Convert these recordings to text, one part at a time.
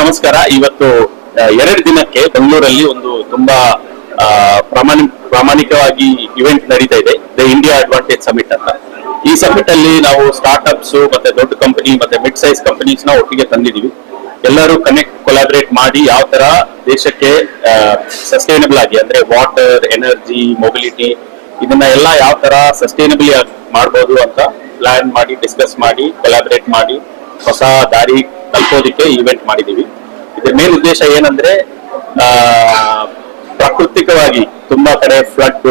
ನಮಸ್ಕಾರ. ಇವತ್ತು ಎರಡು ದಿನಕ್ಕೆ ಬೆಂಗಳೂರಲ್ಲಿ ಒಂದು ತುಂಬಾ ಪ್ರಾಮಾಣಿ, ಪ್ರಾಮಾಣಿಕವಾಗಿ ಇವೆಂಟ್ ನಡೀತಾ ಇದೆ. ದ ಇಂಡಿಯಾ ಅಡ್ವಾಂಟೇಜ್ ಸಮಿಟ್ ಅಂತ. ಈ ಸಮಿಟ್ ಅಲ್ಲಿ ನಾವು ಸ್ಟಾರ್ಟ್ಅಪ್ಸ್ ಮತ್ತೆ ದೊಡ್ಡ ಕಂಪನಿ ಮತ್ತೆ ಮಿಡ್ ಸೈಜ್ ಕಂಪನೀಸ್ನ ಒಟ್ಟಿಗೆ ತಂದಿದೀವಿ. ಎಲ್ಲರೂ ಕನೆಕ್ಟ್ ಕೊಲಾಬರೇಟ್ ಮಾಡಿ ಯಾವ ತರ ದೇಶಕ್ಕೆ ಸಸ್ಟೈನಬಲ್ ಆಗಿ, ಅಂದ್ರೆ ವಾಟರ್ ಎನರ್ಜಿ ಮೊಬಿಲಿಟಿ ಇದನ್ನ ಎಲ್ಲ ಯಾವ ತರ ಸಸ್ಟೈನಬಲಿ ಮಾಡ್ಬೋದು ಅಂತ ಪ್ಲಾನ್ ಮಾಡಿ ಡಿಸ್ಕಸ್ ಮಾಡಿ ಕೊಲಾಬರೇಟ್ ಮಾಡಿ, ಹೊಸ ದಾರಿ ತಲುಪೋದಿಕ್ಕೆ ಇವೆಂಟ್ ಮಾಡಿದೀವಿ. ಇದ್ರ ಮೇನ್ ಉದ್ದೇಶ ಏನಂದ್ರೆ ಆ, ಪ್ರಾಕೃತಿಕವಾಗಿ ತುಂಬಾ ಕಡೆ flood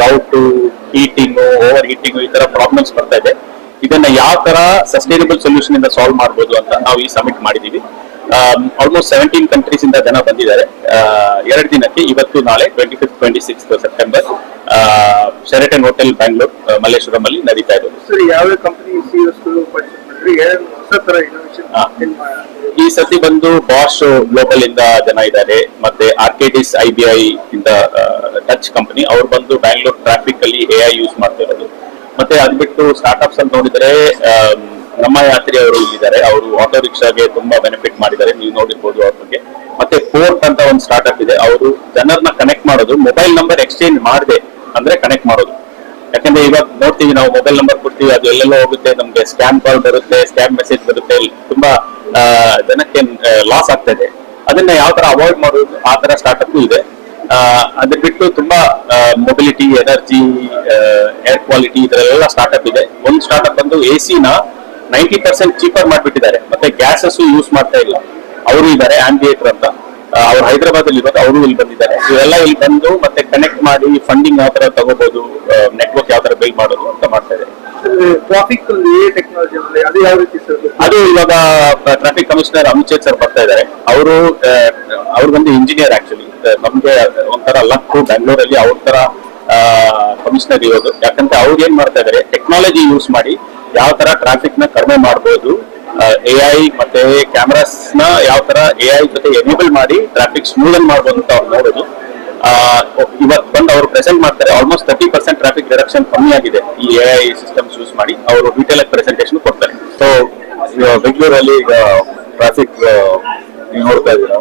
drought heating over heating ಈ ತರ ಪ್ರಾಬ್ಲಮ್ಸ್ ಬರ್ತಾ ಇದೆ. ಇದನ್ನ ಯಾವ ತರ ಸಸ್ಟೈನಬಲ್ ಸೊಲ್ಯೂಷನ್ ಇಂದ ಸಾಲ್ವ್ ಮಾಡ್ಬೋದು ಅಂತ ನಾವು ಈ ಸಬ್ಮಿಟ್ ಮಾಡಿದೀವಿ. ಆಲ್ಮೋಸ್ಟ್ ಸೆವೆಂಟೀನ್ ಕಂಟ್ರೀಸ್ ಇಂದ ಜನ ಬಂದಿದ್ದಾರೆ. ಎರಡು ದಿನಕ್ಕೆ ಇವತ್ತು ನಾಳೆ twenty fifth twenty six September Sheraton hotel Bangalore Malleshwaram ಅಲ್ಲಿ ನಡೀತಾ ಇರೋದು. ಈ ಸತಿ ಬಂದು ಬಾಶ್ ಗ್ಲೋಬಲ್ ಇಂದ ಜನ ಇದ್ದಾರೆ. ಮತ್ತೆ ಆರ್ಕೆಟಿಸ್ ಐ ಬಿ ಐ ಇಂದ ಟಚ್ ಕಂಪನಿ ಅವ್ರು ಬಂದು ಬ್ಯಾಂಗ್ಳೂರ್ ಟ್ರಾಫಿಕ್ ಅಲ್ಲಿ ಎ ಐ ಯೂಸ್ ಮಾಡ್ತಾ ಇರೋದು. ಮತ್ತೆ ಅದ್ ಬಿಟ್ಟು ಸ್ಟಾರ್ಟ್ಅಪ್ಸ್ ಅಂತ ನೋಡಿದ್ರೆ ನಮ್ಮ ಯಾತ್ರಿ ಅವರು ಇಲ್ಲಿದ್ದಾರೆ. ಅವರು ಆಟೋ ರಿಕ್ಷಾಗೆ ತುಂಬಾ ಬೆನಿಫಿಟ್ ಮಾಡಿದ್ದಾರೆ. ನೀವು ನೋಡಿರ್ಬೋದು ಅವ್ರ ಬಗ್ಗೆ. ಮತ್ತೆ ಫೋರ್ತ್ ಅಂತ ಒಂದು ಸ್ಟಾರ್ಟ್ಅಪ್ ಇದೆ. ಅವರು ಜನರನ್ನ ಕನೆಕ್ಟ್ ಮಾಡೋದು. ಮೊಬೈಲ್ ನಂಬರ್ ಎಕ್ಸ್ಚೇಂಜ್ ಮಾಡದೆ ಅಂದ್ರೆ ಕನೆಕ್ಟ್ ಮಾಡೋದು. ಯಾಕಂದ್ರೆ ಇವಾಗ ನೋಡ್ತೀವಿ ನಾವು ಮೊಬೈಲ್ ನಂಬರ್ ಕೊಡ್ತೀವಿ, ಅದು ಎಲ್ಲೆಲ್ಲೋ ಹೋಗುತ್ತೆ, ನಮ್ಗೆ ಸ್ಕ್ಯಾಮ್ ಕಾಲ್ ಬರುತ್ತೆ ಸ್ಕ್ಯಾಮ್ ಮೆಸೇಜ್ ಬರುತ್ತೆ ತುಂಬಾ ಜನಕ್ಕೆ ಲಾಸ್ ಆಗ್ತಾ ಇದೆ ಅದನ್ನ ಯಾವ ತರ ಅವಾಯ್ಡ್ ಮಾಡೋದು ಆ ತರ ಸ್ಟಾರ್ಟ್ಅಪ್ ಇದೆ. ಅದ್ ಬಿಟ್ಟು ತುಂಬಾ ಮೊಬಿಲಿಟಿ ಎನರ್ಜಿ ಏರ್ ಕ್ವಾಲಿಟಿ ಇದರೆಲ್ಲ ಸ್ಟಾರ್ಟ್ಅಪ್ ಇದೆ. ಒಂದು ಸ್ಟಾರ್ಟ್ಅಪ್ ಬಂದು ಎ ನ ನೈಂಟಿ ಪರ್ಸೆಂಟ್ ಚೀಪರ್ ಮಾಡ್ಬಿಟ್ಟಿದ್ದಾರೆ. ಮತ್ತೆ ಗ್ಯಾಸಸ್ ಯೂಸ್ ಮಾಡ್ತಾ ಇಲ್ಲ. ಅವರು ಇದ್ದಾರೆ ಆಂಬಿಯೇಟರ್ ಅಂತ. ಅವ್ರು ಹೈದರಾಬಾದ್ ಅಲ್ಲಿ ಇರೋದು ಅವರು ಇಲ್ಲಿ ಬಂದಿದ್ದಾರೆ. ಇವೆಲ್ಲ ಇಲ್ಲಿ ಬಂದು ಮತ್ತೆ ಕನೆಕ್ಟ್ ಮಾಡಿ ಫಂಡಿಂಗ್ ಯಾವ ತರ ತಗೋಬಹುದು ಬಿಲ್ಡ್ ಮಾಡೋದು ಅಂತ ಮಾಡ್ತಾ ಇದೆ ಟ್ರಾಫಿಕ್ ಟೆಕ್ನಾಲಜಿ ಅದು ಯಾವ ರೀತಿ ಸರ್ ಅದು ಇವಾಗ ಟ್ರಾಫಿಕ್ ಕಮಿಷನರ್ ಅಮಿತ್ ಸರ್ ಬರ್ತಾ ಇದ್ದಾರೆ. ಅವರು ಅವ್ರು ಬಂದು ಇಂಜಿನಿಯರ್ ಆಕ್ಚುಲಿ ನಮ್ಗೆ ಒಂಥರ ಲಕ್ ಬೆಂಗಳೂರಲ್ಲಿ ಅವ್ರ ತರ ಕಮಿಷನರ್ ಇರೋದು. ಯಾಕಂದ್ರೆ ಅವ್ರು ಏನ್ ಮಾಡ್ತಾ ಇದಾರೆ ಟೆಕ್ನಾಲಜಿ ಯೂಸ್ ಮಾಡಿ ಯಾವ ತರ ಟ್ರಾಫಿಕ್ನ ಕಡಿಮೆ ಮಾಡಬಹುದು ಎ ಐ ಮತ್ತೆ ಕ್ಯಾಮ್ರಾಸ್ನ ಯಾವ ತರ ಎ ಐ ಜೊತೆ ಎನೇಬಲ್ ಮಾಡಿ ಟ್ರಾಫಿಕ್ ಸ್ಮೂದನ್ ಮಾಡಬಹುದು ಅಂತ ಅವ್ರು ನೋಡೋದು. ಇವತ್ತು ಪ್ರೆಸೆಂಟ್ ಮಾಡ್ತಾರೆ. Almost thirty percent traffic reduction ಕಮ್ಮಿ ಆಗಿದೆ. ಈ ಎ ಐ ಸಿಸ್ಟಮ್ಸ್ ಯೂಸ್ ಮಾಡಿ ಅವರು ಡೀಟೇಲ್ ಆಗಿ ಪ್ರೆಸೆಂಟೇಷನ್ ಕೊಡ್ತಾರೆ. ಸೊ ಬೆಂಗಳೂರಲ್ಲಿ ಈಗ ಟ್ರಾಫಿಕ್ ನೀವು ನೋಡ್ತಾ ಇದ್ದೀರಾ?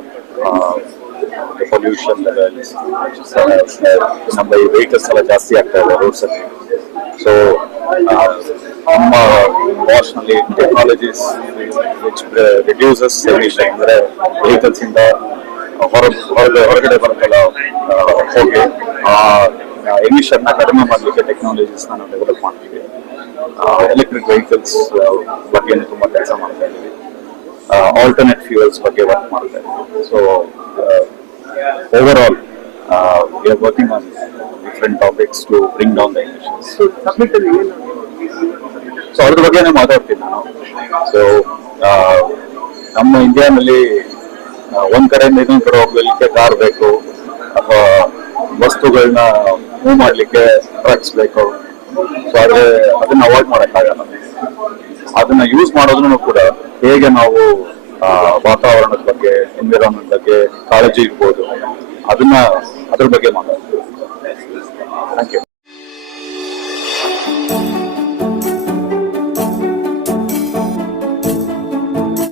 ಪೊಲ್ಯೂಷನ್ ನಮ್ಮ ಈ ವೆಹಿಕಲ್ಸ್ ಎಲ್ಲ ಜಾಸ್ತಿ ಆಗ್ತಾ ಇದೆ ರೋಡ್ಸ್ ಅಲ್ಲಿ. ಸೊ ನಮ್ಮ ವಾಶ್ನಲ್ಲಿ technologies which reduces emission vehicles ಇಂದ ಹೊರ ಹೊರಗಡೆ ಆ, ಹೋಗಿ ಆ ಎಮಿಷನ್ನ ಕಡಿಮೆ ಮಾಡಲಿಕ್ಕೆ ಟೆಕ್ನಾಲಜೀಸ್ ನಾವು ಡೆವಲಪ್ ಮಾಡ್ತೀವಿ. ಎಲೆಕ್ಟ್ರಿಕ್ ವೆಹಿಕಲ್ಸ್ ಬಗ್ಗೆ ತುಂಬಾ ಕೆಲಸ ಮಾಡ್ತಾ ಇದ್ದೀವಿ. ಆಲ್ಟರ್ನೇಟ್ ಫ್ಯೂಯಲ್ಸ್ ಬಗ್ಗೆ ವರ್ಕ್ ಮಾಡ್ತಾ ಇದ್ದೀವಿ. So over all we are working on different topics to bring down the emissions so ಅದ್ರ ಬಗ್ಗೆನೇ ಮಾತಾಡ್ತೀನಿ ನಾನು. ಸೊ ನಮ್ಮ ಇಂಡಿಯಾನಲ್ಲಿ ಒಂದ್ ಕಡೆಯಿಂದ ಇನ್ನೊಂದ್ ಕಡೆ ಹೋಗ್ಲಿಕ್ಕೆ ಕಾರ್ ಬೇಕು, ಅಥವಾ ವಸ್ತುಗಳನ್ನ ಮೂವ್ ಮಾಡ್ಲಿಕ್ಕೆ ಟ್ರಕ್ಸ್ ಬೇಕು. ಸೊ ಆದ್ರೆ ಅದನ್ನ ಅವಾಯ್ಡ್ ಮಾಡಕ್ಕಾಗಲ್ಲ. ಅದನ್ನ ಯೂಸ್ ಮಾಡೋದ್ರೂ ಕೂಡ ಹೇಗೆ ನಾವು ವಾತಾವರಣದ ಬಗ್ಗೆ ಎನ್ವಿರಾನ್ಮೆಂಟ್ ಬಗ್ಗೆ ಕಾಳಜಿ ಇರ್ಬೋದು ಅದನ್ನ ಅದ್ರ ಬಗ್ಗೆ ಮಾತಾಡ್ತೀವಿ. Thank you